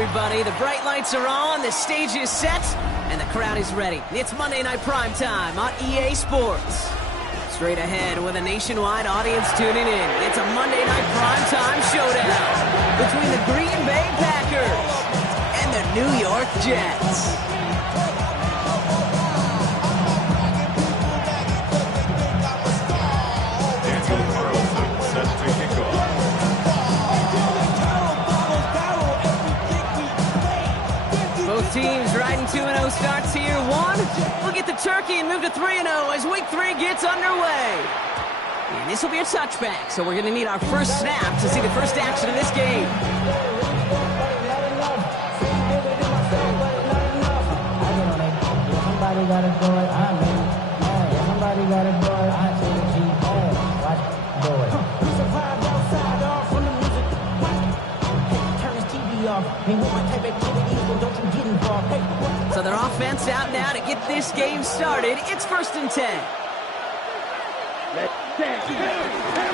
everybody. The bright lights are on, the stage is set, and the crowd is ready. It's Monday Night Primetime on EA Sports. Straight ahead with a nationwide audience tuning in. It's a Monday Night Primetime showdown between the Green Bay Packers and the New York Jets. Both teams riding 2-0 starts here. We'll get the turkey and move to 3-0 as Week 3 gets underway. And this will be a touchback, so we're going to need our first snap to see the first action of this game. Somebody gotta do it, I mean, hey, somebody gotta do it, I say the G, hey, watch, do it. We survived outside, all from the music, watch, hey, turn this TV off, ain't with my type activities, but don't you get involved, hey, what? So their offense out now to get this game started. It's 1st and 10.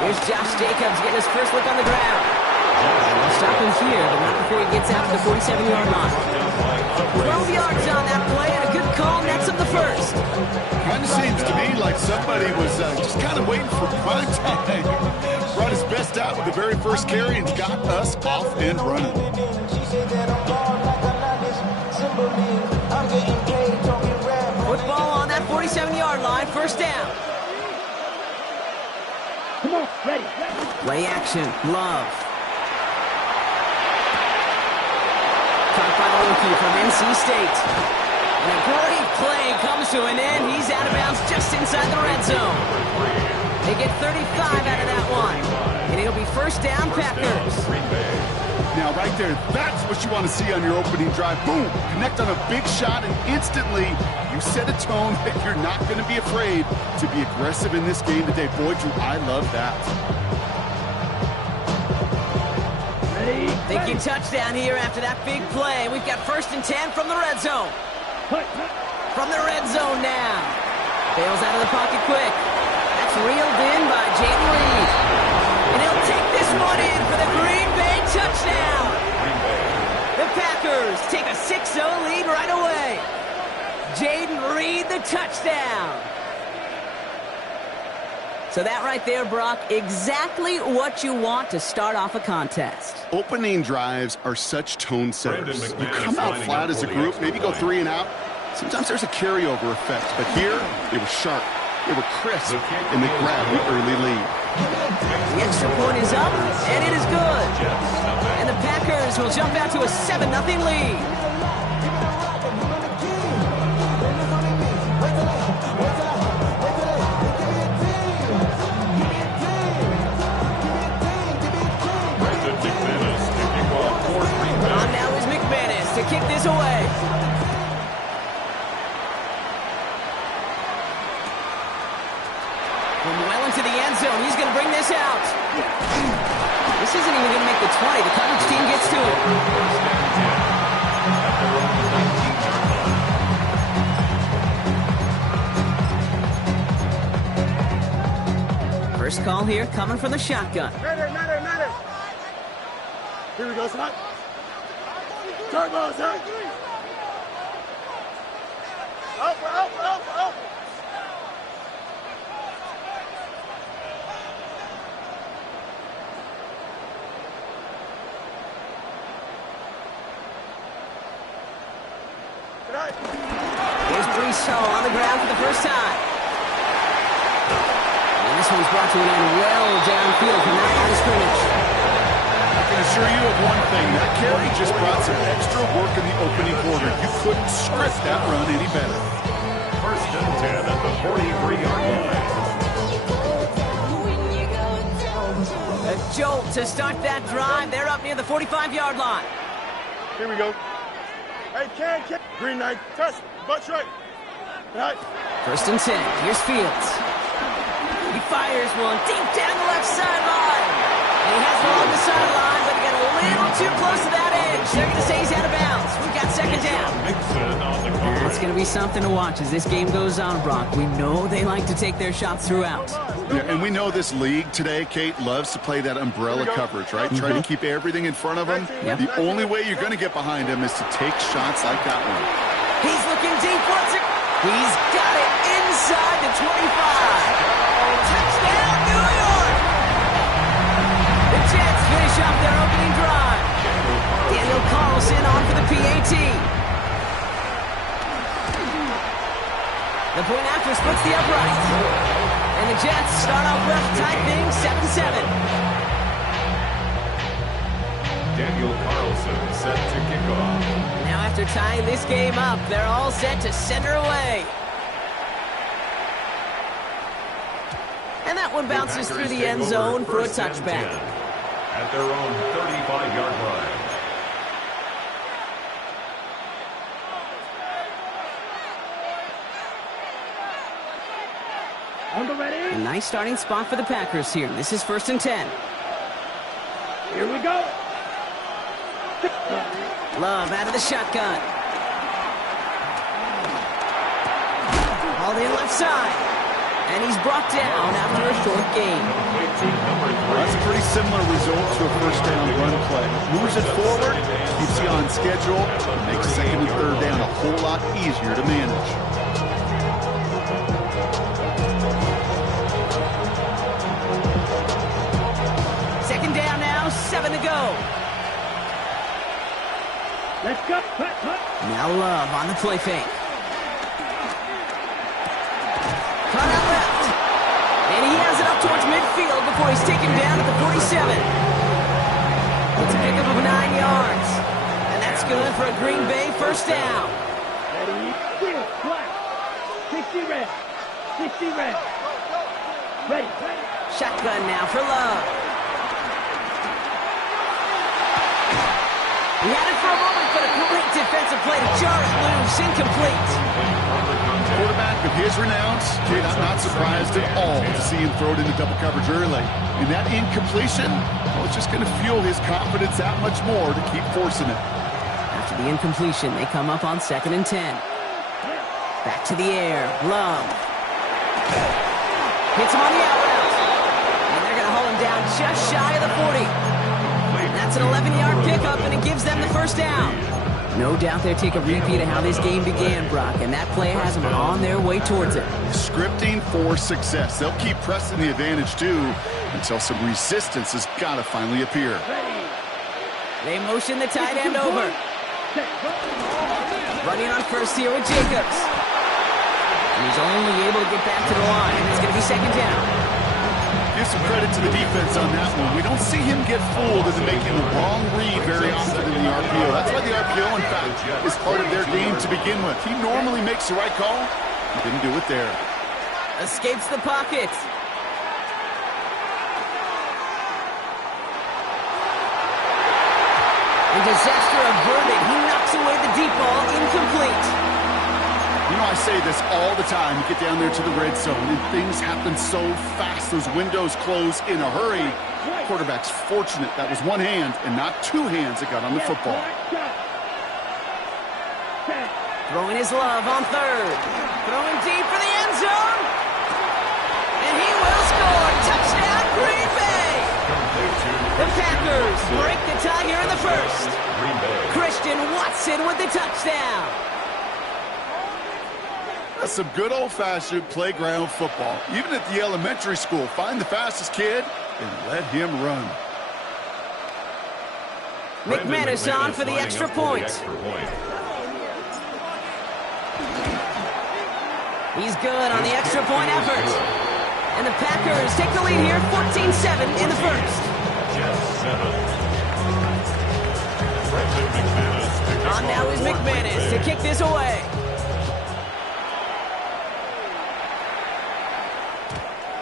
Here's Josh Jacobs getting his first look on the ground. We'll stop him here, but not before he gets out to the 47-yard line. 12 yards on that play, and a good call nets up the first. Kind of seems to me like somebody was just kind of waiting for prime time. Brought his best out with the very first carry and got us off and running. Football on that 47-yard line, first down. Come on, ready. Play action, Love. Caught by the rookie from NC State. And a great play comes to an end. He's out of bounds just inside the red zone. They get 35 out of that one. And it'll be first down, Packers. Now, right there, that's what you want to see on your opening drive. Boom! Connect on a big shot, and instantly you set a tone that you're not going to be afraid to be aggressive in this game today. Boy, Drew, I love that. Thinking touchdown here after that big play. We've got 1st and 10 from the red zone. From the red zone now. Bails out of the pocket quick. That's reeled in by Jaden Reed. And he'll take this one in for the Green Bay touchdown. The Packers take a 6-0 lead right away. Jaden Reed, the touchdown. So that right there, Brock, exactly what you want to start off a contest. Opening drives are such tone setters. You come out flat as a group, maybe go 3 and out. Sometimes there's a carryover effect, but here they were sharp, they were crisp, and they grabbed the early lead. The extra point is up, and it is good. And the Packers will jump out to a 7-0 lead. On now is McManus to kick this away. From well into the end zone, he's going to bring this out. This isn't even going to make the 20. The coverage team gets to it. First call here coming from the shotgun. Matter. Here we go, son. Turbo, sir. Up. Here's Brees Hall on the ground for the first time. And this one's brought to an end well downfield from that line of scrimmage. I can assure you of one thing, that carry just brought some extra work in the opening quarter. You couldn't script that run any better. 1st and 10 at the 43-yard line. A jolt to start that drive. They're up near the 45-yard line. Here we go. Hey, Ken. Green Knight, touch, butt right. Right. 1st and 10. Here's Fields. He fires one deep down the left sideline. And he has it along the sideline, but he got a little too close to that edge. They're going to say he's out of bounds. We've got 2nd down. It's going to be something to watch as this game goes on, Brock. We know they like to take their shots throughout. Yeah, and we know this league today, Kate, loves to play that umbrella coverage, right? Try to keep everything in front of him. Yep. The only way you're going to get behind him is to take shots like that one. He's looking deep. What's it? He's got it inside the 25. Touchdown, New York! The Jets finish off their opening drive. Daniel Carlson on for the PAT. The point after splits the uprights. And the Jets start off well to tie things 7-7. Daniel Carlson set to kick off. Now after tying this game up, they're all set to send her away. And that one bounces through the end zone for a touchback. At their own 35-yard line. A nice starting spot for the Packers here. This is 1st and 10. Here we go. Love out of the shotgun. Hauled in left side. And he's brought down after a short gain. That's a pretty similar result to a first down run play. Moves it forward, keeps you on schedule, makes 2nd and 3rd down a whole lot easier to manage. Second down now, 7 to go. Let's go. Now Love on the play fake. Cut out left. And he has it up towards midfield before he's taken down at the 47. It's a pickup of 9 yards. And that's good for a Green Bay first down. Ready, clear, black. 60 red. 60 red. Ready. Shotgun now for Love. He had it for a moment, but a great defensive play to jar it loose. Incomplete. Quarterback of his renown, Kate, I'm not surprised at all to see him throw it into double coverage early. And that incompletion, well, it's just going to fuel his confidence that much more to keep forcing it. After the incompletion, they come up on 2nd and 10. Back to the air. Love. Hits him on the out route. And they're going to haul him down just shy of the 40. That's an 11-yard pickup, and it gives them the first down. No doubt they'll take a repeat of how this game began, Brock, and that play has them on their way towards it. Scripting for success. They'll keep pressing the advantage, too, until some resistance has got to finally appear. They motion the tight end over. Running on first here with Jacobs. And he's only able to get back to the line. It's going to be 2nd down. Give some credit to the defense on that one. We don't see him get fooled into making the wrong read very often in the RPO. That's why the RPO, in fact, is part of their game to begin with. He normally makes the right call. He didn't do it there. Escapes the pocket. And disaster averted. He knocks away the deep ball, incomplete. You know, I say this all the time. You get down there to the red zone, and things happen so fast. Those windows close in a hurry. Quarterback's fortunate that was one hand and not two hands that got on the football. Throwing his Love on 3rd. Throwing deep for the end zone. And he will score. Touchdown, Green Bay. The Packers break the tie here in the 1st. Christian Watson with the touchdown. That's some good old-fashioned playground football. Even at the elementary school, find the fastest kid and let him run. McManus on for the extra point. He's good on the extra point effort. And the Packers take the lead here, 14-7 in the 1st. On now is McManus to kick this away.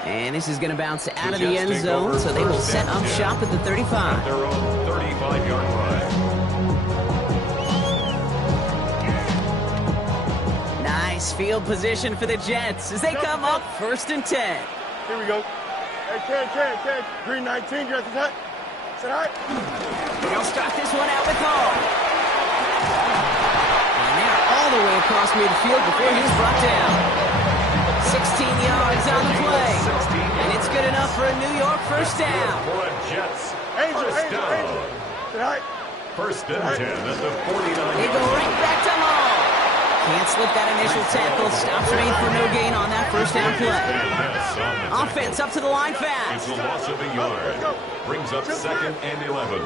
And this is going to bounce out of the end zone, so they will set up shop at the 35. Their own 35-yard line. Nice field position for the Jets as they come up 1st and 10. Here we go. Hey, Ken. Green 19, dress his hat. Say hi. They'll start this one out with Hall. And they're all the way across midfield before he's brought down. 16 yards on the play. And it's good enough for a New York first down. For a Jets. Angel, First Angel, down. Angel. Sit high. First and 10 at the 49 They go right back to Hall. Can't slip that initial tackle. Stops Reed for no gain on that first down play. Offense up to the line It's fast. a loss of a yard. Brings up 2nd and 11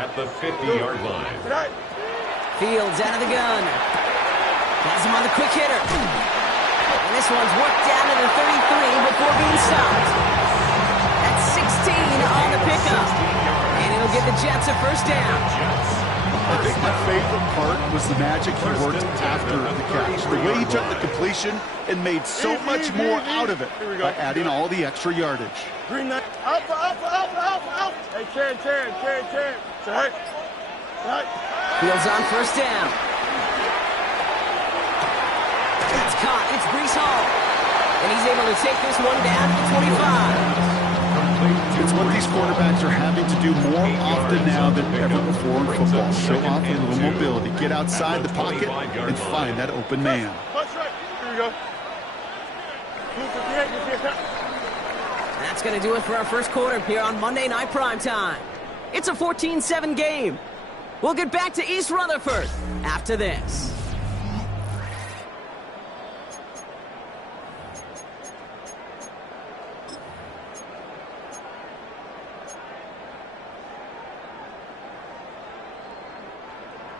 at the 50-yard line. Sit high. Fields out of the gun. Has him on the quick hitter. And this one's worked down to the 33 before being stopped. That's 16 on the pickup. And it'll give the Jets a first down. I think my favorite part was the magic he worked after the catch. The way he took the completion and made so much more out of it by adding all the extra yardage. Green knight. Alpha, alpha, alpha, alpha, alpha. Hey, Ken. Sit high. Sit high. Fields on first down. It's caught. It's Breece Hall. And he's able to take this one down to the 25. It's what these quarterbacks are having to do more often now than ever before in football. Show off a little mobility. Get outside the pocket and find that open man. Punch right. Here we go. 258. That's going to do it for our first quarter here on Monday Night Primetime. It's a 14-7 game. We'll get back to East Rutherford after this.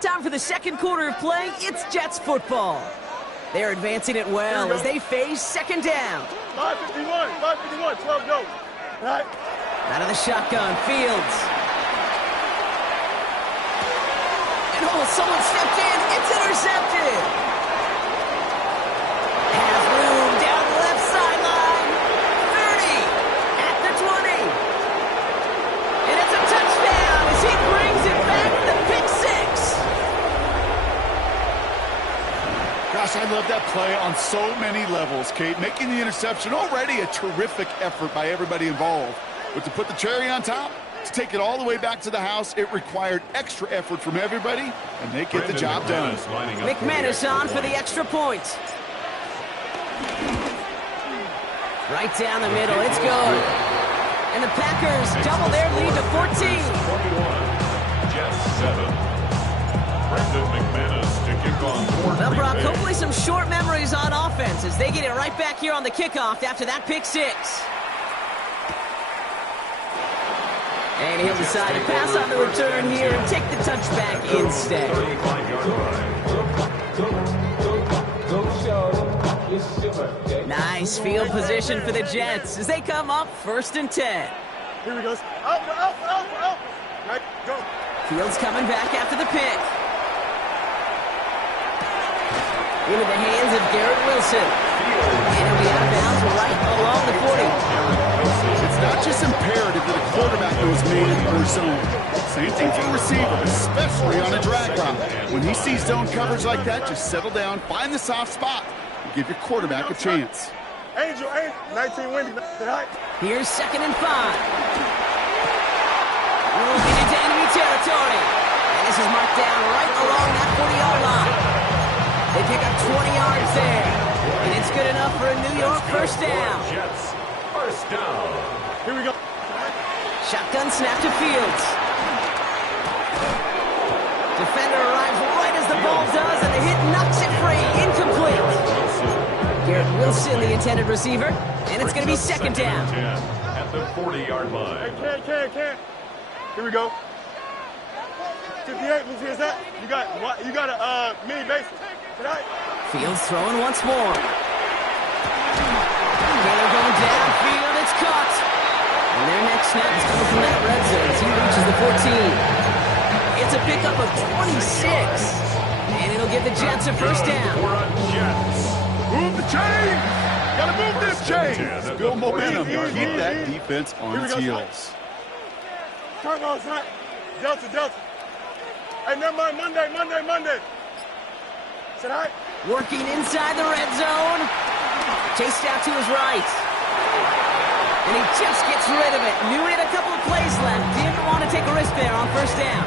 Time for the second quarter of play. It's Jets football. They're advancing it well as they face second down. 551, 12 go. Right. Out of the shotgun, Fields. And someone stepped in. It's intercepted. Has room down the left sideline. 30 at the 20. And it's a touchdown as he brings it back, the pick six. Gosh, I love that play on so many levels, Kate. Making the interception, already a terrific effort by everybody involved. But to put the cherry on top, to take it all the way back to the house, it required extra effort from everybody, and they get the job done. McManus on for the extra point. Right down the middle, it's good. And the Packers double their lead to 14. 41, Jets 7. Brendan McManus to kick off. Well, Brock, hopefully some short memories on offense as they get it right back here on the kickoff after that pick six. And he'll decide to pass on the return here and take the touchback instead. Nice field position for the Jets as they come up 1st and 10. Here we go. Alpha. Right, go. Fields coming back after the pick. Into the hands of Garrett Wilson. And he'll be out of bounds right along the 40. It's not just imperative that a quarterback knows man or zone. Same thing for the receiver, especially on a drag route. When he sees zone coverage like that, just settle down, find the soft spot, and give your quarterback a chance. Angel, 19 windy. Here's 2nd and 5. Moving into enemy territory. And this is marked down right along that 40-yard line. They pick up 20 yards there. And it's good enough for a New York first down. Jets first down. Here we go. Shotgun snap to Fields. Defender arrives right as the ball does, and the hit knocks it free. Incomplete. Garrett Wilson, the intended receiver, and it's going to be 2nd down. At the 40-yard line. Hey, can. Here we go. 58, who's here's that? You got a mini base. Tonight. Fields throwing once more. Taylor going downfield, it's caught. And their next snap is coming from that red zone as he reaches the 14. It's a pickup of 26. And it'll give the Jets a first down. Move the chain! Gotta move this chain! Build momentum. Keep that defense on its heels. Turn on, son. Delta. Hey, never mind, Monday. Said hi. Working inside the red zone. Chased out to his right. And he just gets rid of it. Knew he had a couple of plays left. Didn't want to take a risk there on first down.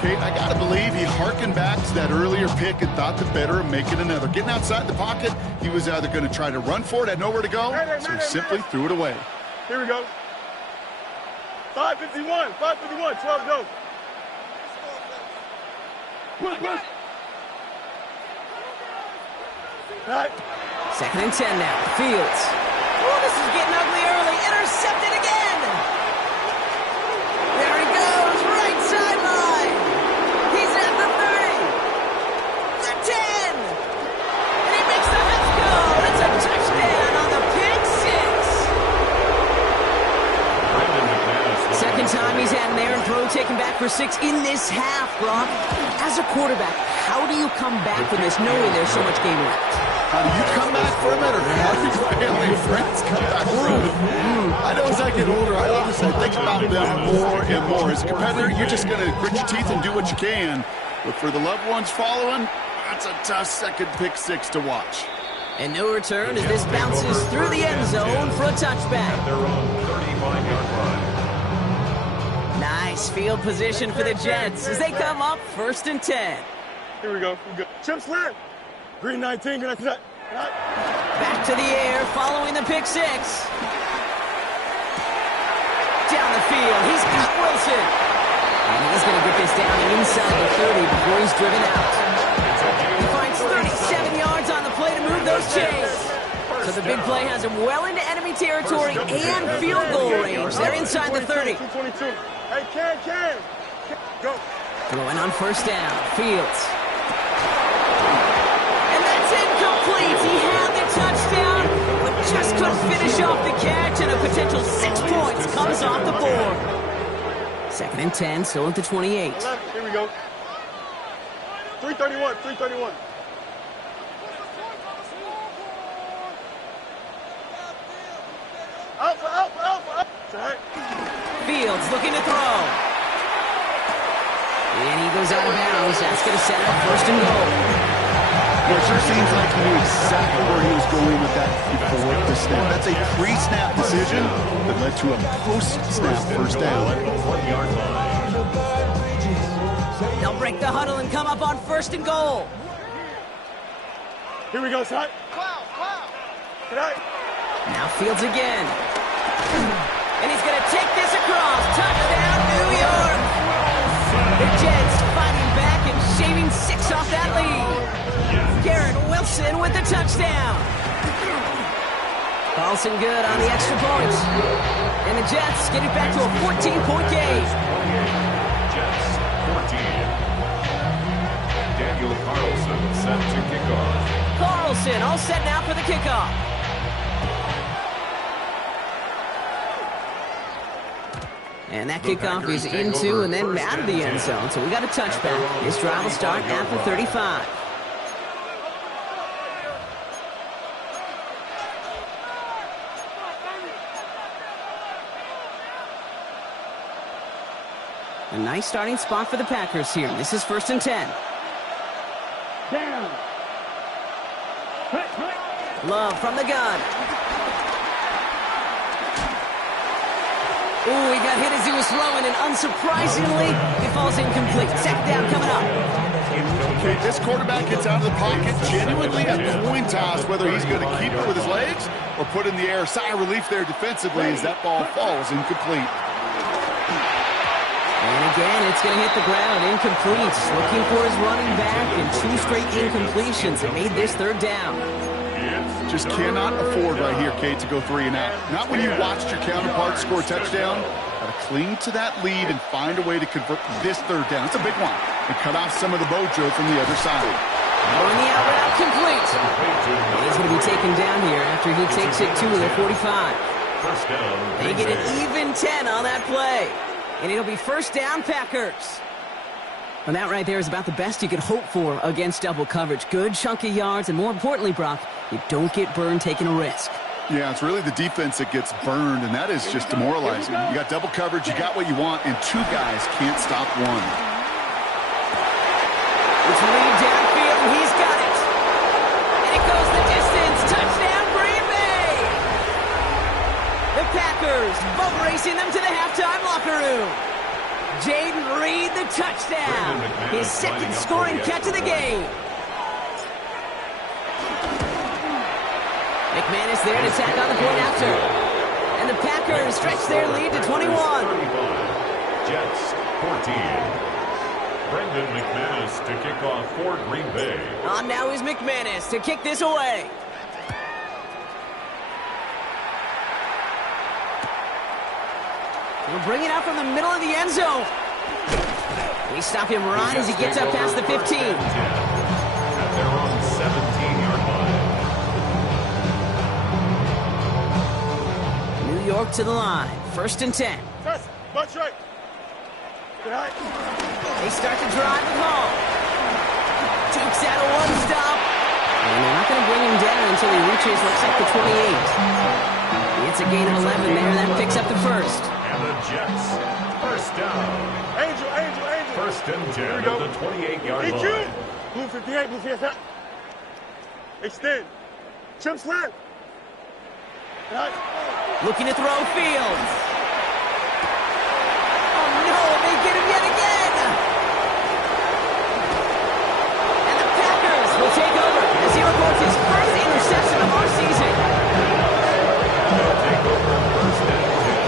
Kate, I got to believe he hearkened back to that earlier pick and thought the better of making another. Getting outside the pocket, he was either going to try to run for it, had nowhere to go, so he simply threw it away. Here we go. 5:51, 5:51, 12 go. Right. 2nd and 10 now. Fields. Oh, this is getting ugly early. Intercepted again. There he goes. Right sideline. He's at the 30. The 10. And he makes the Mets go. It's a touchdown on the pick six. Second time he's had an errant throw taken back for 6 in this half, Brock. As a quarterback, how do you come back from this knowing there's so much game left? How do you come back from it, or how do your family and friends come back from it? I know as I get older, I honestly think about them more and more. As a competitor, you're just going to grit your teeth and do what you can. But for the loved ones following, that's a tough second pick six to watch. And no return as this bounces through the end zone for a touchback. At their own 35-yard line. Nice field position for the Jets as they come up 1st and 10. Here we go. Chip slant. Green 19. Back to the air following the pick six. Down the field. He's got Wilson. And he's going to get this down inside the 30 before he's driven out. He finds 37 yards on the play to move those chains. So the big play has him well into enemy territory and field goal range. They're inside the 30. 222. Hey, Ken. Go. Throwing on 1st down. Fields. And that's incomplete. He had the touchdown, but just couldn't finish off the catch, and a potential 6 points comes off the board. 2nd and 10, still at the 28. Here we go. 331. Alpha. Fields looking to throw. And he goes out of bounds. That's going to set up 1st and goal. Well, it sure seems like he knew exactly where he was going with that before the snap. That's a pre-snap decision that led to a post-snap 1st down. They'll break the huddle and come up on 1st and goal. Here we go, Ty. Now Fields again. And he's going to take this across. Touchdown, New York. The Jets fighting back and shaving 6 off that lead. Garrett Wilson with the touchdown. Carlson good on the extra points. And the Jets get it back to a 14-point game. Jets 14. Daniel Carlson set to kick off. Carlson all set now for the kickoff. And that kickoff is into and then out of the end zone. So we got a touchback. This drive will start at the 35. A nice starting spot for the Packers here. This is 1st and 10. Love from the gun. Ooh, he got hit as he was throwing, and unsurprisingly, it falls incomplete. 2nd down coming up. Okay, this quarterback gets out of the pocket genuinely a coin toss whether he's going to keep it with his legs or put in the air. Sigh of relief there defensively as that ball falls incomplete. And again, it's going to hit the ground, incomplete. Looking for his running back, and 2 straight incompletions that made this 3rd down. Just cannot afford right here, Kate, to go 3 and out. Not when you watched your counterpart score a touchdown. Got to cling to that lead and find a way to convert this 3rd down. It's a big one. And cut off some of the mojo from the other side. Going the out route, complete. And he's going to be taken down here after he takes it to the 45. They get an even 10 on that play. And it'll be 1st down, Packers. And that right there is about the best you could hope for against double coverage. Good chunky yards, and more importantly, Brock, you don't get burned taking a risk. Yeah, it's really the defense that gets burned, and that is just demoralizing. You got double coverage, you got what you want, and 2 guys can't stop one. It's Reed downfield, and he's got it. And it goes the distance. Touchdown, Green Bay. The Packers boat racing them to the halftime locker room. Jaden Reed, the touchdown. His second scoring catch of the game. McManus there to tack on the point after. And the Packers stretch their lead to 21. 35. Jets 14. Brendan McManus to kick off for Green Bay. On now is McManus to kick this away. We'll bring it out from the middle of the end zone. We stop him right as he gets up past the 15. At their own 17-yard line. New York to the line. 1st and 10. Press. Bunch right. Good eye. They start to drive with Hall. Takes out a one-stop. And they're not going to bring him down until he reaches, looks like the 28. It's a gain of 11 there. That picks up the first. And the Jets, first down. Angel. 1st and 10 at the 28-yard EQ. line. Blue 58, blue 58. Extend. Chip slant. Right. Looking to throw Fields. Oh no, they get him yet again. And the Packers will take over as he records his first interception of our season. They'll take over 1st and 10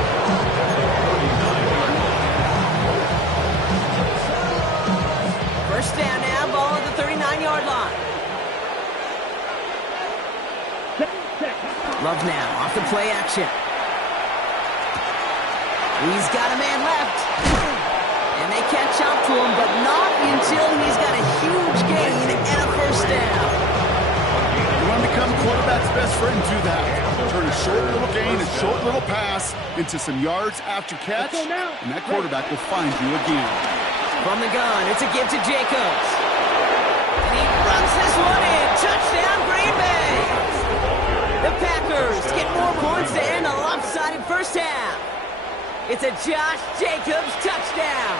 at the 39-yard line. First down now, ball at the 39-yard line. Love now, off the play action. He's got a man left. And they catch up to him, but not until he's got a huge gain and a first down. You want to become the quarterback's best friend, do that. Turn a short little gain, a short little pass into some yards after catch, and that quarterback will find you again. From the gun, it's a give to Jacobs. And he runs this one in. Touchdown, Green Bay. The Packers get more points to end a lopsided first half. It's a Josh Jacobs touchdown.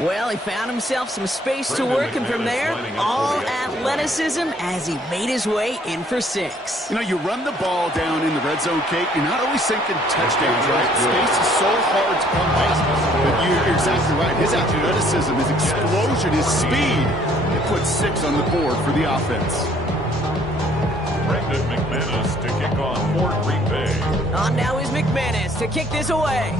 Well, he found himself some space to work, and from there, all athleticism as he made his way in for 6. You know, you run the ball down in the red zone, Kate, you're not always thinking touchdowns, right? Space is so hard to come by. But you're exactly right. His athleticism, his explosion, his speed, it puts 6 on the board for the offense. Brendan McManus to kick off for Green Bay. On now is McManus to kick this away.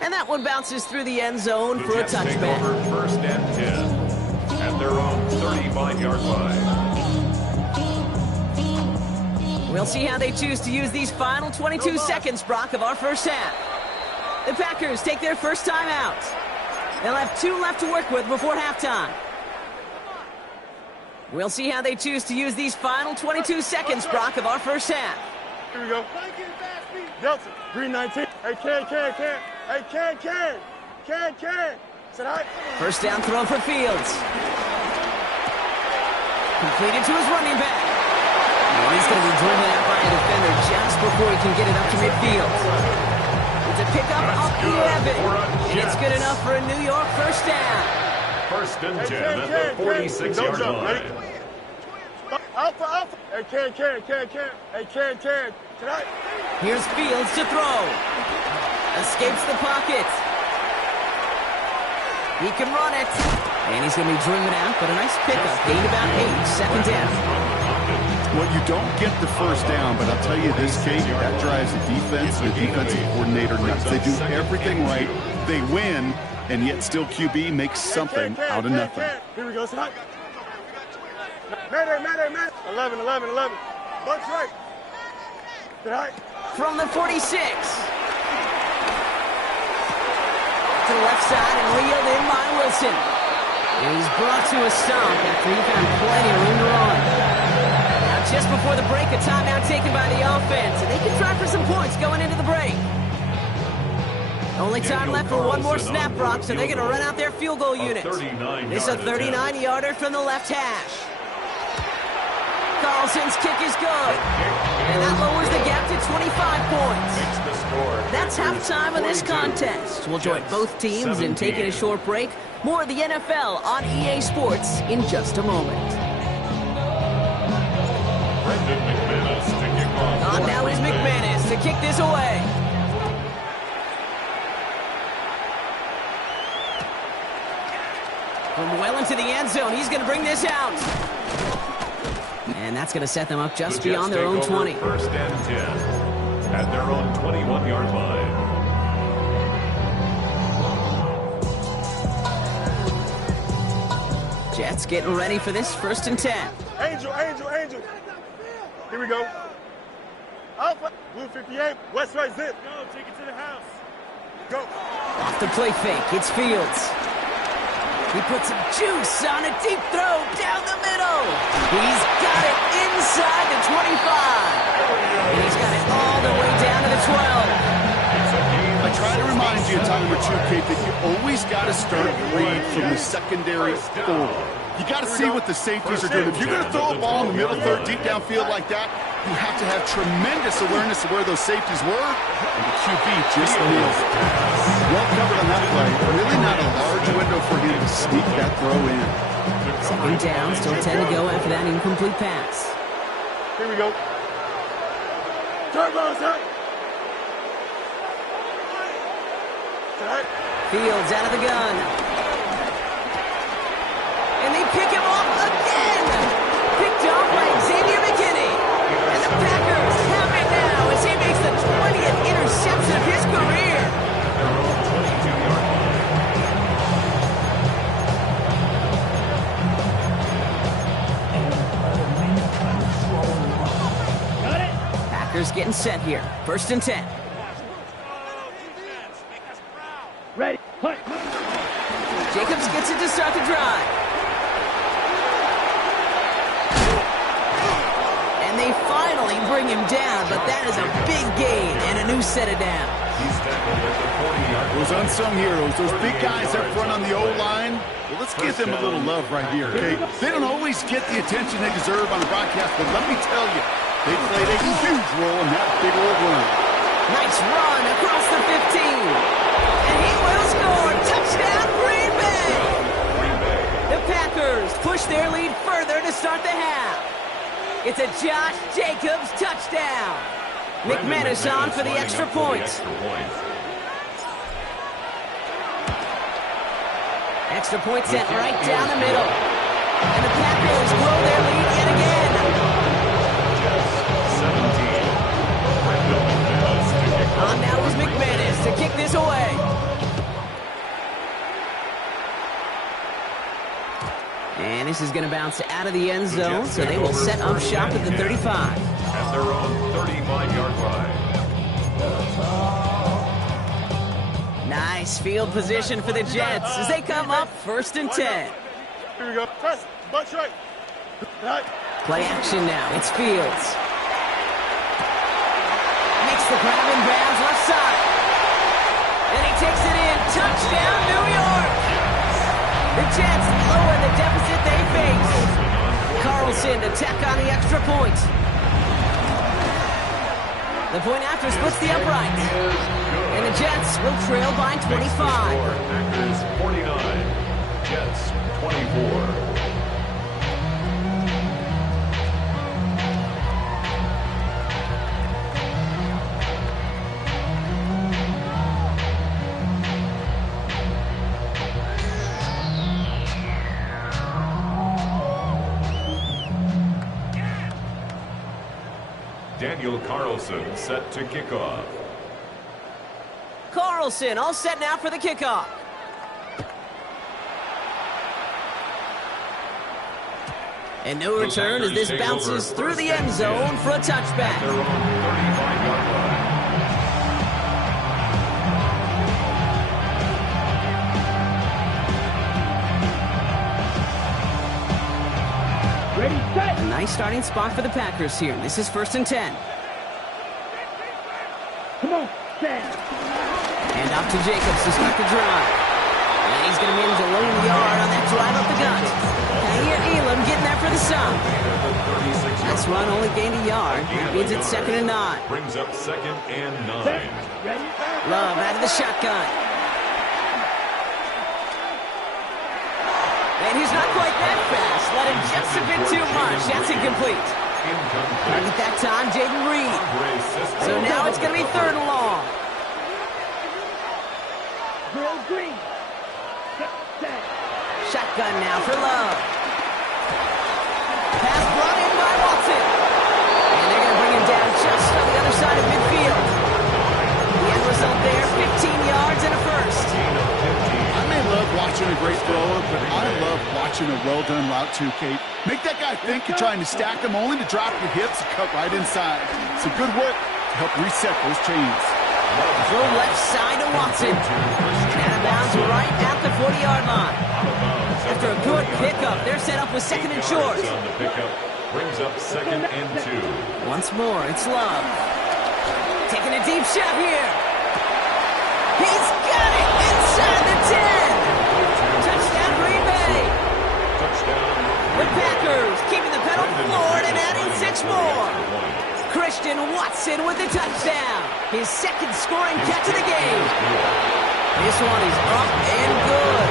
And that one bounces through the end zone for a Jets take touchback. over 1st and 10 at their own 35-yard line. We'll see how they choose to use these final 22 seconds, Brock, of our first half. The Packers take their first time out. They'll have 2 left to work with before halftime. We'll see how they choose to use these final 22 seconds, Brock, of our first half. Here we go. Delta. Green 19. Hey, can. Hey, can. Said hi. First down throw for Fields. Completed to his running back. And he's going to be driven out by a defender just before he can get it up to midfield. It's a pickup up 11. And it's good enough for a New York first down. 1st and 10 at the 46-yard line. Alpha. Hey, can. Hey, can. Tonight. Here's Fields to throw. Escapes the pocket. He can run it. And he's going to be driven out, but a nice pickup. Gained about 8, second down. Well, you don't get the first down, but I'll tell you this, Kate, that drives the defense and the defensive coordinator nuts. They do everything right. They win, and yet still QB makes something out of nothing. Here we go, son. Mayday. 11. Bunch right. Tonight. From the 46. To the left side and reeled in by Wilson. And he's brought to a stop after he found plenty of room to run. Now just before the break, a timeout taken by the offense. And they can try for some points going into the break. Only time left for one more snap, Brock, so they're going to run out their field goal unit. This is a 39-yarder from the left hash. Carlson's kick is good. And that lowers the gap to 25 points. That's halftime of this contest. We'll join both teams in taking a short break. More of the NFL on EA Sports in just a moment. Brendan McManus to kick off. On now is is McManus to kick this away. From well into the end zone, he's going to bring this out. And that's going to set them up just beyond their own 20. First and 10 at their own 21-yard line. Jets getting ready for this first and 10. Angel. Here we go. Alpha, Blue 58, West right zip. Go, take it to the house. Go. Off the play fake, it's Fields. He puts some juice on a deep throw down the middle. He's got it inside the 25. And he's got it all the way down to the 12. I try to remind you in time number 2, Kate, that you always got to start read from the secondary forward. You got to see what the safeties are doing. If you're going to throw a ball in the middle third, deep downfield like that, you have to have tremendous awareness of where those safeties were, and the QB just nails it. Well covered on that play. Really not a large window for him to sneak that throw in. Second down, still 10 to go after that incomplete pass. Here we go. Turbo, sir. Fields out of the gun. And they pick him off again. Picked off by Xavier McKinney. And the Packers have it now as he makes the 20th interception of his career. Packers getting set here. First and 10. Ready. Hunt. Jacobs gets it to start the drive. And they finally bring him down, but that is a big gain and a new set of down. He's tackled at the 40-yard line. Those unsung heroes, those big guys up front on the O-line, well, let's give them a little love right here, okay? They don't always get the attention they deserve on the broadcast, but let me tell you, they played a huge role in that big old run. Nice run across the 15. And he will score. Touchdown, Green Bay. The Packers push their lead further to start the half. It's a Josh Jacobs touchdown. McManus on for the extra point. Extra point sent right down the middle. And the Packers blow their lead yet again. 17. On now is McManus to kick this away. And this is going to bounce out of the end zone, so they will set up shop at the 35. At their own 35-yard line. Nice field position for the Jets as they come up first and 10. Here we go. Press. Butt right. Right. Play action now. It's Fields. Makes the grab in bounds left side. And he takes it in. Touchdown, New York. The Jets lower the deficit they face. Carlson to tack on the extra point. The point after splits the upright. And the Jets will trail by 25. Packers 49, Jets 24. Daniel Carlson set to kick off. Carlson all set now for the kickoff. And no return as this bounces through the end zone for a touchback. Their own 35-yard line. Ready, set. A nice starting spot for the Packers here. This is first and 10. Come on, set. And off to Jacobs to start the drive. And he's going to manage a long yard on that drive up the gut. Now here Elam getting there for the sub. That's run only gained a yard. That means it's second and 9. Brings up second and 9. Ready? Love out of the shotgun. And he's not quite that fast. Let him just a bit too much. That's incomplete. incomplete. At that time, Jaden Reed. Andre Cisco So now it's going to be 3rd and long. Grill Green. Shotgun now for Love. Pass brought in by Watson. And they're going to bring him down just on the other side of midfield. The end result there, 15 yards and a first. I may love watching a great thrower, but I love watching a well-done route too, Kate. Make that guy think you're trying to stack him only to drop your hips and cut right inside. Some good work to help reset those chains. Throw left side to Watson. And out of bounds right at the 40-yard line. After a good pickup, they're set up with 2nd and short. On the pickup, brings up 2nd and 2. Once more, it's Love. Taking a deep shot here. He's got it inside the 10. Touchdown, Green Bay. Touchdown. The Packers keeping the pedal forward and adding 6 more. Christian Watson with the touchdown. His 2nd scoring catch of the game. This one is up and good.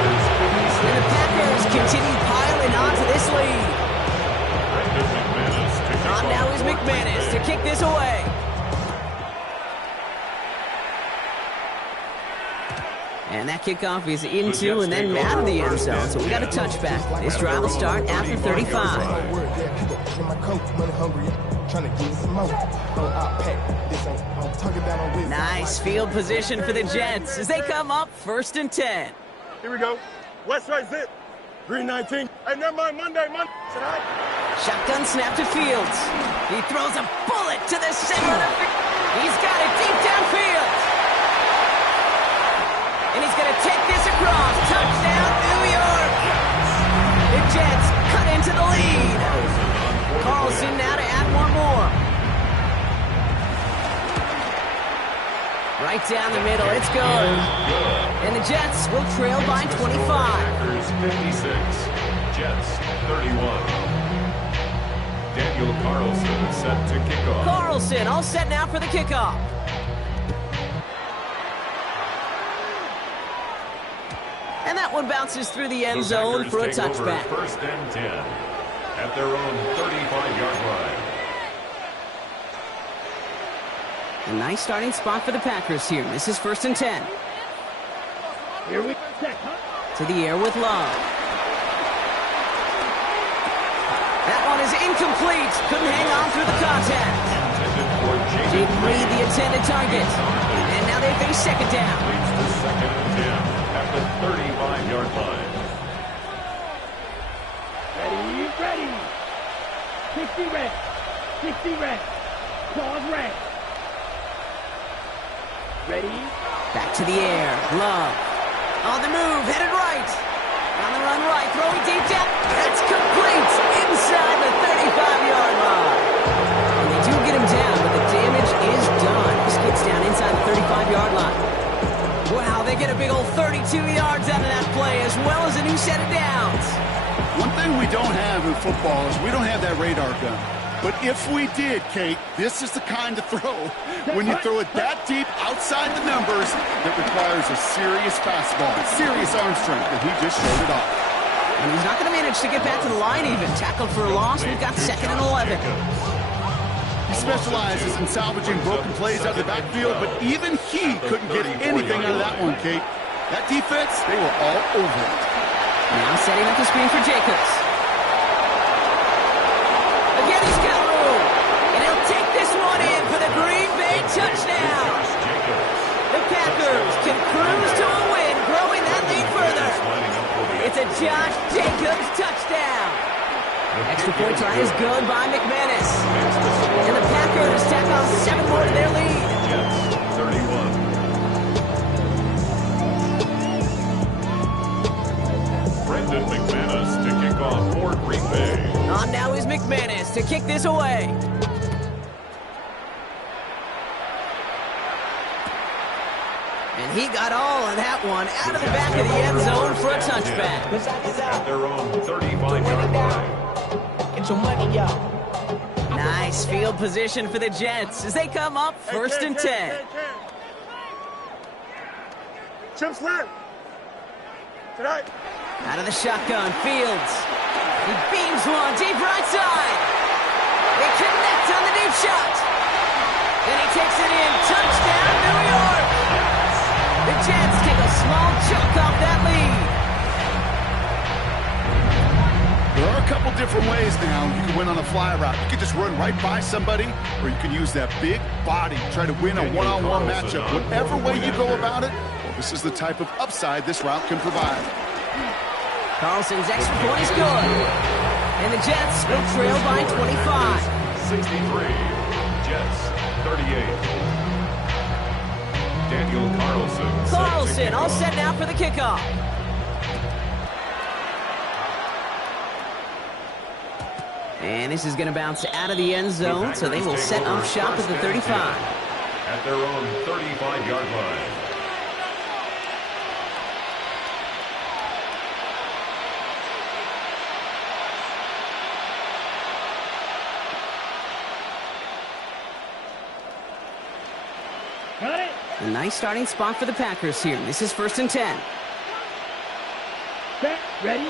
And the Packers continue piling on to this lead. On now is McManus to kick this away. And that kickoff is into and then out of the end zone, so we got a touchback. This drive will start after 35. Nice field position for the Jets as they come up 1st and 10. Here we go. West right zip. Green 19. Hey, never mind. Monday. Tonight. Shotgun snap to Fields. He throws a bullet to the center of the field. He's got it deep downfield. And he's going to take this across. Touchdown, New York. The Jets cut into the lead. Carlson now to add 1 more. Right down the middle, it's good. And the Jets will trail by 25. Packers 56, Jets 31. Daniel Carlson set to kick off. Carlson all set now for the kickoff. And that one bounces through the end zone for a touchback. 1st and 10 at their own 35-yard line. A nice starting spot for the Packers here. This is 1st and 10. Here we go. To the air with Love. That one is incomplete. Couldn't hang on through the contact. Jaden Reed, the intended target. And now they face 2nd down. Leads to 2nd and 10 at the 35-yard line. Ready. 60 red. 60 red. Pause red. Ready. Back to the air. Love. On the move. Headed right. On the run right. Throwing deep down. That's complete. Inside the 35-yard line. And they do get him down, but the damage is done. This gets down inside the 35-yard line. Wow, they get a big old 32 yards out of that play, as well as a new set of downs. One thing we don't have in football is we don't have that radar gun. But if we did, Kate, this is the kind of throw when you throw it that deep outside the numbers that requires a serious fastball, serious arm strength, and he just showed it off. And he's not going to manage to get back to the line even. Tackled for a loss. We've got 2nd and 11. He specializes in salvaging broken plays out of the backfield, but even he couldn't get anything out of that one, Kate. That defense, they were all over it. Now setting up the screen for Jacobs. Again, he's got room. And he'll take this one in for the Green Bay touchdown. The Packers can cruise to a win, growing that lead further. It's a Josh Jacobs touchdown. Extra point try is good by McManus. And the Packers tack on 7 more to their lead. Jets 31. Brendan McManus to kick off for Green Bay. On now is McManus to kick this away. And he got all of that one out of the back of the end zone for a touchback. At their own 35-yard line. Get your money, y'all. Nice field position for the Jets as they come up 1st and 10. Chip slant. Tonight. Out of the shotgun, Fields. He beams one deep right side. They connect on the deep shot. And he takes it in. Touchdown, New York. The Jets take a small chunk off that lead. There are a couple different ways now you can win on a fly route. You can just run right by somebody, or you can use that big body, try to win a one-on-one matchup. Whatever way you go about it, well, this is the type of upside this route can provide. Carlson's extra point is good. And the Jets will trail by 25. 63, Jets 38. Daniel Carlson. Carlson all set now for the kickoff. And this is going to bounce out of the end zone, so they will set up shop at the 35. At their own 35-yard line. A nice starting spot for the Packers here. This is 1st and 10. Ready?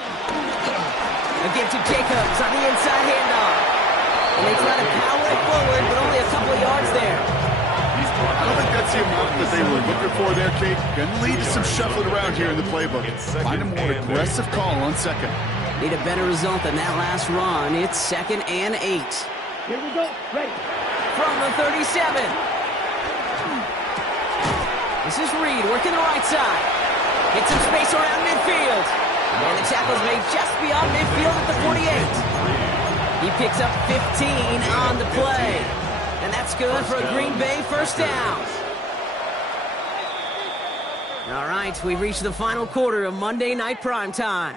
Again to Jacobs on the inside handoff. And they try to power it forward, but only a couple of yards there. I don't think that's the amount that they were looking for there, Kate. Going to lead to some shuffling around here in the playbook. Find a more aggressive call on second. Need a better result than that last run. It's 2nd and 8. Here we go. Ready. From the 37. This is Reed working the right side. Get some space around midfield. And the tackle's made just beyond midfield at the 48. He picks up 15 on the play. And that's good for a Green Bay first down. All right, we've reached the final quarter of Monday Night Primetime.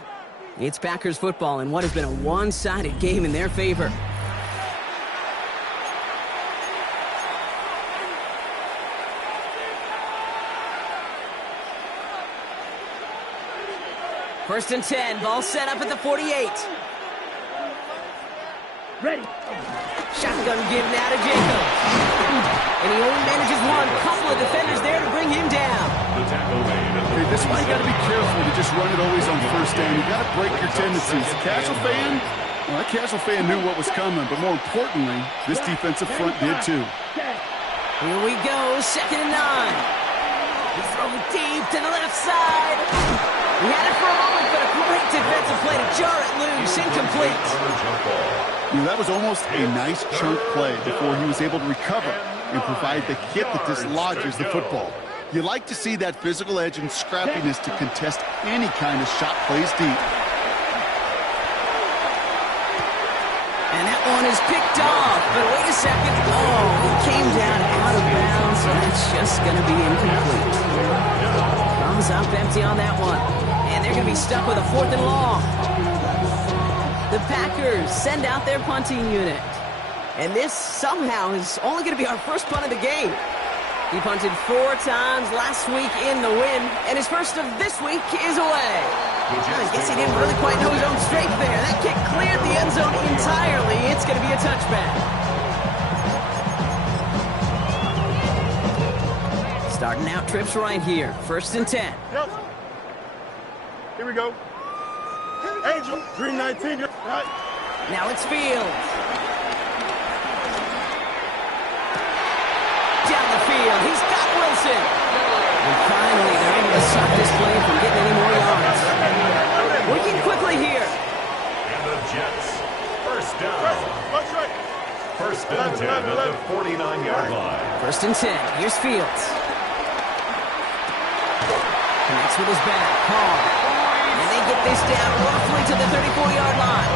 It's Packers football in what has been a one-sided game in their favor. First and 10, ball set up at the 48. Ready. Shotgun given out to Jacobs. And he only manages one. Couple of defenders there to bring him down. The tackle made. Okay, this is why you got to be careful to just run it always on first down. You got to break your tendencies. Casual fan, well, that casual fan knew what was coming, but more importantly, this defensive front did too. Here we go, 2nd and 9. He's throwing deep to the left side. He had it for a moment, but a great defensive play to jar it loose. Incomplete. You know, that was almost a nice chunk play before he was able to recover and provide the hit that dislodges the football. You like to see that physical edge and scrappiness to contest any kind of shot plays deep. And that one is picked off. But wait a second. Oh, he came down out of bounds, and it's just going to be incomplete. Comes up empty on that one. And they're going to be stuck with a 4th and long. The Packers send out their punting unit. And this somehow is only going to be our first punt of the game. He punted 4 times last week in the win, and his first of this week is away. I guess he didn't really quite know his own strength there. That kick cleared the end zone entirely. It's going to be a touchback. Starting out trips right here. 1st and 10. Yep. Here we go. Angel, 319. Right. Now it's Fields. Down the field. He's got Wilson. And finally, they're able to stop this play from getting any more yards. Working quickly here. And the Jets, first down. Watch right. First and 10 at the 49-yard line. 1st and 10. Here's Fields. Connects with his back. Hall. And they get this down roughly to the 34-yard line.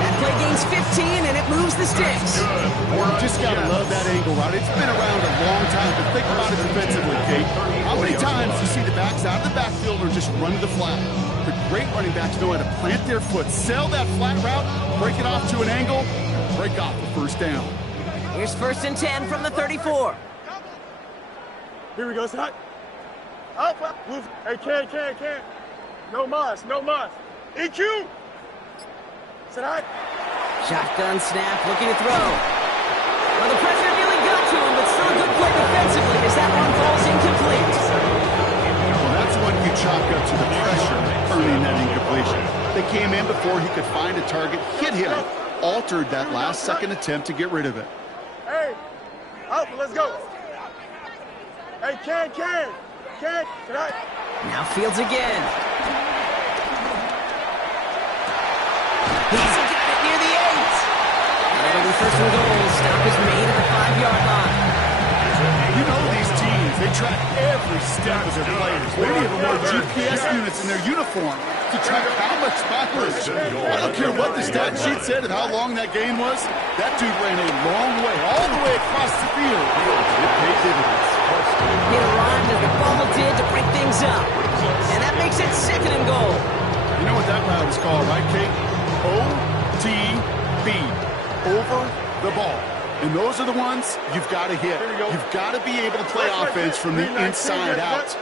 That play gains 15, and it moves the sticks. You just got to love that angle route. It's been around a long time, but think about it defensively, Kate. How many times do you see the backs out of the backfield or just run to the flat? The great running backs know how to plant their foot, sell that flat route, break it off to an angle, break off the first down. Here's 1st and 10 from the 34. Here we go, Scott. Up, move. Hey, can. No mas. EQ. Sit high. Shotgun snap, looking to throw. Well, the pressure nearly got to him, but still a good play defensively as that one falls incomplete. Well, that's when you chalk up to the pressure earning that incompletion. They came in before he could find a target, hit him, altered that last-second attempt to get rid of it. Hey, Alpha, let's go. Hey, Ken, tonight. Now Fields again. He's got it near the 8. And it'll be first and goal. Stop is made at the 5-yard line. You know these teams, they track every step of their players. Many of them wear GPS units in their uniform to track how much progress. I don't care what the stat sheet said and how long that gain was. That dude ran a long way, all the way across the field. It paid dividends. It arrived as the bubble did to break things up. And that makes it second and goal. You know what that route is called, right, Kate? OTB. Over the ball. And those are the ones you've got to hit. You've got to be able to play offense from the inside out.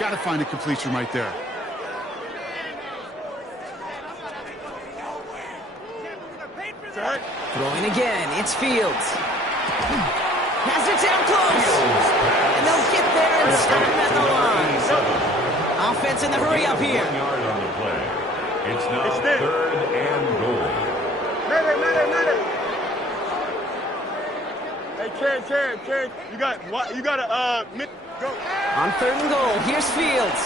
Got to find a completion right there. Throwing again, it's Fields. Has it down close. And they'll get there and stop him at the line. Offense in the hurry up here. 1 yard on the play. It's now third and goal. Medic. Hey, Ken, you got go. On third and goal, here's Fields.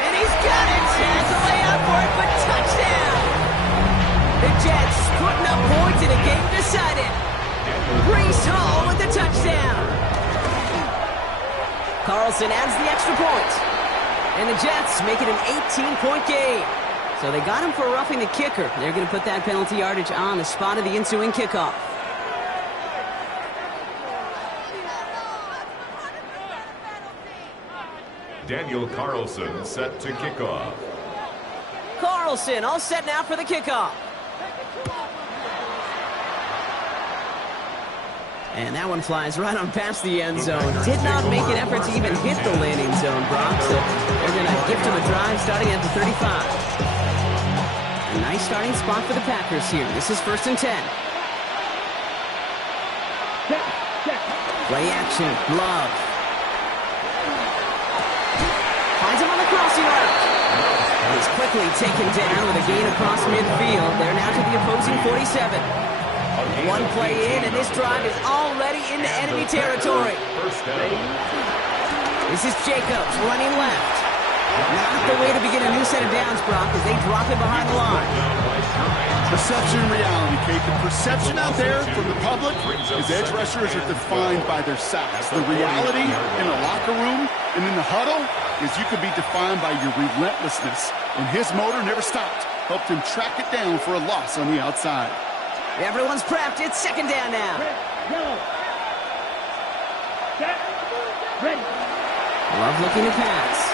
And he's got it. Has a layup for it, but touchdown. The Jets putting up points in a game decided. Breece Hall with the touchdown. Carlson adds the extra point. And the Jets make it an 18-point game. So they got him for roughing the kicker. They're going to put that penalty yardage on the spot of the ensuing kickoff. Daniel Carlson set to kick off. Carlson all set now for the kickoff. And that one flies right on past the end zone. Did not make an effort to even hit the landing zone, Brock. So they're going to gift him a drive starting at the 35. A nice starting spot for the Packers here. This is first and 10. Play action. Love. Finds him on the crossing route. He's quickly taken down with a gain across midfield. They're now to the opposing 47. One play in, and this drive is already into enemy territory. This is Jacobs running left. Not the way to begin a new set of downs, Brock, as they drop it behind the line. Perception and reality, Kate. The perception out there from the public is edge rushers are defined by their size. The reality in the locker room and in the huddle is you could be defined by your relentlessness. And his motor never stopped. Helped him track it down for a loss on the outside. Everyone's prepped. It's second down now. Love looking to pass.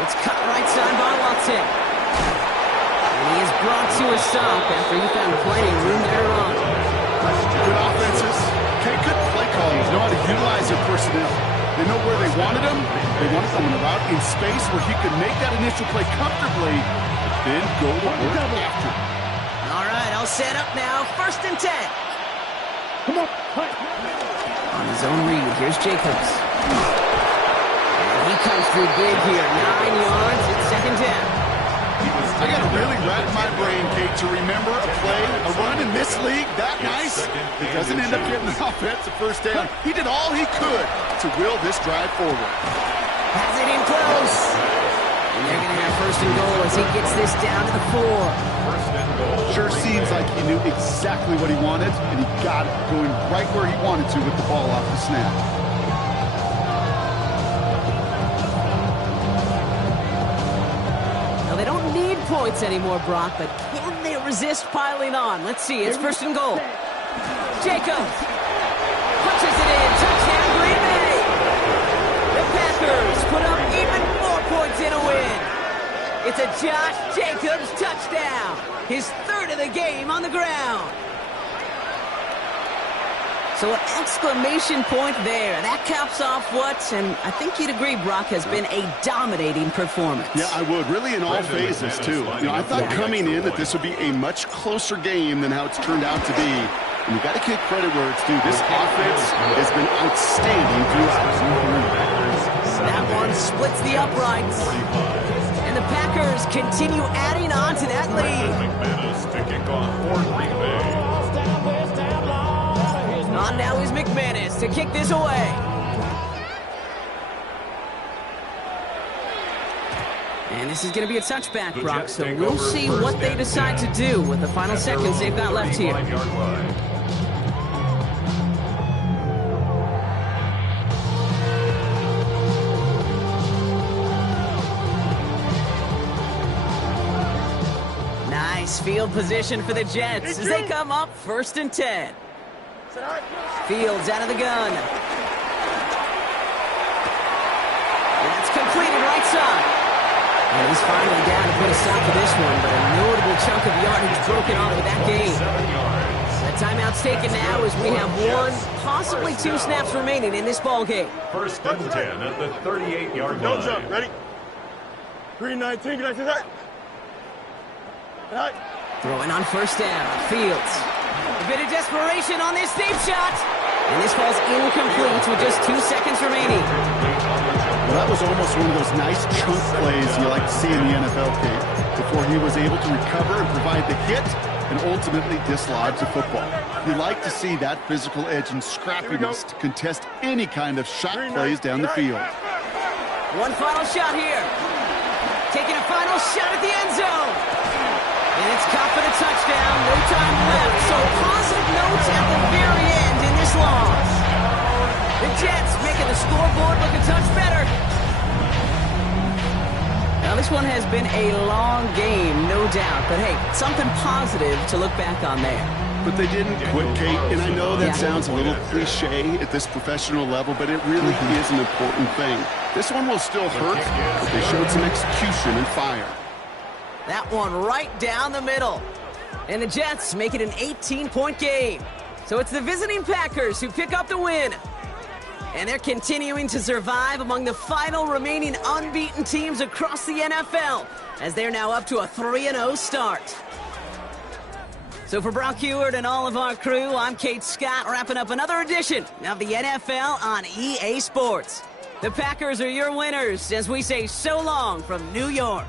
It's cut right side by Watson. And he is brought to a stop after he found plenty of room there to run. Good offenses. Kate, good play callers know how to utilize their personnel. They know where they wanted him. They wanted him in a route in space where he could make that initial play comfortably, but then go to work after. All right, all set up now. First and 10. Come on. On his own read, here's Jacobs. He comes through big here. 9 yards. It's second down. I got to really rack my brain, Kate, to remember a play, a run in this league that nice. It doesn't end up getting the offense a first down. He did all he could to will this drive forward. Has it in close. And they're going to have first and goal as he gets this down to the 4. Sure seems like he knew exactly what he wanted, and he got it, going right where he wanted to with the ball off the snap. They don't need points anymore, Brock, but can they resist piling on? Let's see. It's first and goal. Jacobs punches it in. Touchdown, Green Bay. The Packers put up even more points in a win. It's a Josh Jacobs touchdown. His third of the game on the ground. So an exclamation point there. That caps off what, and I think you'd agree, Brock, has been a dominating performance. Yeah, I would. Really in all phases, too. You know, I thought coming in that this would be a much closer game than how it's turned out to be. And you got to give credit where it's due. This offense has been outstanding throughout. That one splits the uprights. And the Packers continue adding on to that lead. McManus to kick off for Green Bay. On now is McManus to kick this away. And this is going to be a touchback, Brock, so we'll see what they decide to do with the final seconds they've got left here. Nice field position for the Jets as they come up 1st and 10. Fields out of the gun. That's completed right side. And he's finally down to put a stop to this one, but a notable chunk of yardage broken off of that game. The timeout's taken now as we have 1, possibly 2 snaps remaining in this ball game. 1st and 10 at the 38-yard line. Don't jump. Ready? 3-19. Can I see that? Right. Throwing on 1st down. Fields. A bit of desperation on this deep shot. And this ball's incomplete with just 2 seconds remaining. Well, that was almost one of those nice chunk plays you like to see in the NFL game before he was able to recover and provide the hit and ultimately dislodge the football. You like to see that physical edge and scrappiness to contest any kind of shot plays down the field. One final shot here. Taking a final shot at the end zone. And it's caught for the touchdown. No time left. So positive notes at the very end in this loss. The Jets making the scoreboard look a touch better. Now, this one has been a long game, no doubt. But, hey, something positive to look back on there. But they didn't quit, Kate, and I know that sounds a little cliche at this professional level, but it really is an important thing. This one will still hurt, but they showed some execution and fire. That one right down the middle. And the Jets make it an 18-point game. So it's the visiting Packers who pick up the win. And they're continuing to survive among the final remaining unbeaten teams across the NFL, as they're now up to a 3-0 start. So for Brock Huard and all of our crew, I'm Kate Scott, wrapping up another edition of the NFL on EA Sports. The Packers are your winners as we say so long from New York.